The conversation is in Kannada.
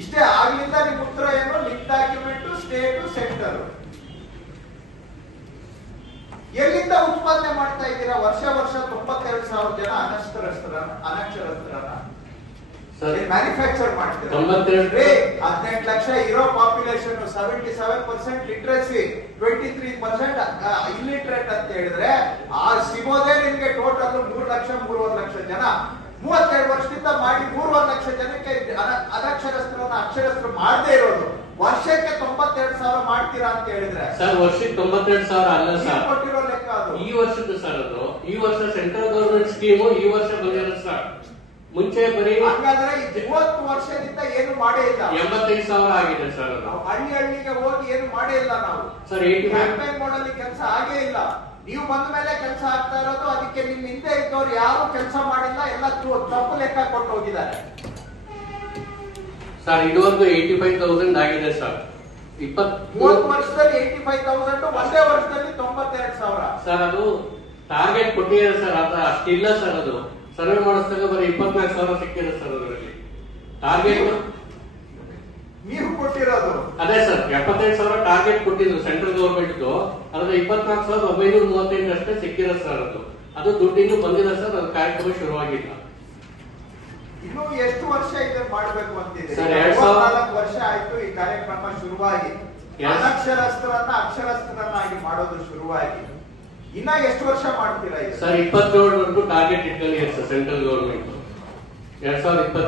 ಇಷ್ಟೇ ಆಗ್ಲಿಂದ ನಿಮ್ ಉತ್ತರ ಏನು? Link document state centre. ಎಲ್ಲಿಂದ ಉತ್ಪಾದನೆ ಮಾಡ್ತಾ ಇದ್ದೀರಾ? ವರ್ಷ 92,000 ಜನ ಅನಕ್ಷರಸ್ಥರನ್ನ ಮ್ಯಾನುಫ್ಯಾಕ್ಚರ್ ಮಾಡ್ತೀರಾ. 18 ಲಕ್ಷ ಇರೋ ಪಾಪ್ಯುಲೇಷನ್, 77% ಲಿಟ್ರಸಿ, 23% ಇಲ್ಲಿಟ್ರೇಟ್ ಅಂತ ಹೇಳಿದ್ರೆ ಸಿಗೋದೇ ನಿಮ್ಗೆ ಟೋಟಲ್ 3 ಲಕ್ಷ 3.5 ಲಕ್ಷ ಜನ. 32 ವರ್ಷದಿಂದ ಮಾಡಿ 3.5 ಲಕ್ಷ ಜನಕ್ಕೆ ಅನಕ್ಷರಸ್ಥರನ್ನ ಅಕ್ಷರಸ್ಥರು ಮಾಡದೇ ಇರೋದು. ವರ್ಷಕ್ಕೆ 92,000 ಮಾಡ್ತೀರಾ ಅಂತ ಹೇಳಿದ್ರೆ ಸರ್, ವರ್ಷಕ್ಕೆ 92,000 ಅಲ್ಲ ಸರ್, ಕೊಟ್ಟಿರೋ ಲೆಕ್ಕ ಅದು. ಈ ವರ್ಷದ ಸರ್ ಅದು. ಈ ವರ್ಷ ಸೆಂಟ್ರಲ್ ಗವರ್ಮೆಂಟ್ ಸ್ಕೀಮು ಈ ವರ್ಷ ಬಂದಿರೋದು ಸರ್. ಮುಂಚೆ ಬರೀ ಹಾಗಾದ್ರೆ 30 ವರ್ಷದಿಂದ ಏನು ಮಾಡೇ ಇಲ್ಲ. 85,000 ಆಗಿದೆ ಸರ್ ಅದು. ಹಳ್ಳಿಗೆ ಹೋಗಿ ಏನು ಮಾಡೇ ಇಲ್ಲ ನಾವು ಸರ್. ಕ್ಯಾಂಪೇನ್ ಮೋಡಲ್ಲಿ ಕೆಲಸ ಆಗೇ ಇಲ್ಲ. ನೀವು ಬಂದ ಮೇಲೆ ಕೆಲಸ ಆಗ್ತಾ ಇರೋದು. ಅದಕ್ಕೆ ನಿಮ್ ಹಿಂದೆ ಇದ್ದವ್ರು ಯಾರು ಕೆಲಸ ಮಾಡಿಲ್ಲ, ಎಲ್ಲ ತಪ್ಪು ಲೆಕ್ಕ ಕೊಟ್ಟು ಹೋಗಿದ್ದಾರೆ ಸರ್. ಇದುವರೆಗೂ 85,000 ಆಗಿದೆ ಸರ್. 30 ವರ್ಷದಲ್ಲಿ 85,000, ಒಂದೇ ವರ್ಷದಲ್ಲಿ 92,000 ಸರ್. ಅದು ಟಾರ್ಗೆಟ್ ಕೊಟ್ಟಿದೆ ಸರ್, ಅದು ಅಷ್ಟಿಲ್ಲ ಸರ್. ಅದು ಸರ್ವೆ ಮಾಡಿಸಿದಾಗ ಬರೀ 24,000 ಸಿಕ್ಕಿದೆ ಸರ್ ಅದರಲ್ಲಿ. ಟಾರ್ಗೆಟ್ ನೀವು ಕೊಟ್ಟಿರೋದು ಅದೇ ಸರ್, 75,000 ಟಾರ್ಗೆಟ್ ಕೊಟ್ಟಿದ್ರು ಸೆಂಟ್ರಲ್ ಗವರ್ಮೆಂಟ್. ಅದ್ರಲ್ಲಿ 24,938 ಅಷ್ಟೇ ಸಿಕ್ಕಿದೆ ಸರ್. ಅದು ದುಡ್ಡು ಇನ್ನೂ ಬಂದಿಲ್ಲ ಸರ್. ಅದು ಕಾರ್ಯಕ್ರಮ ಶುರುವಾಗಿಲ್ಲ. ಇನ್ನು ಎಷ್ಟು ವರ್ಷ ಇದನ್ನ ಮಾಡಬೇಕು ಅಂತಿದೆ? ಸರ್, 24 ವರ್ಷ ಆಯ್ತು ಈ ಕಾರ್ಯಕ್ರಮ ಶುರುವಾಗಿ. ಅನಕ್ಷರಸ್ಥರನ್ನ ಅಕ್ಷರಸ್ಥರನ್ನಾಗಿ ಮಾಡೋದು ಶುರುವಾಗಿ. ಇನ್ನ ಎಷ್ಟು ವರ್ಷ ಮಾಡ್ತೀರಾ ಇದು? ಸರ್, 27 ಟಾರ್ಗೆಟ್ ಇಟ್ಕೊಂಡಿದೆ ಸರ್ ಸೆಂಟ್ರಲ್ ಗವರ್ಮೆಂಟ್ 2020.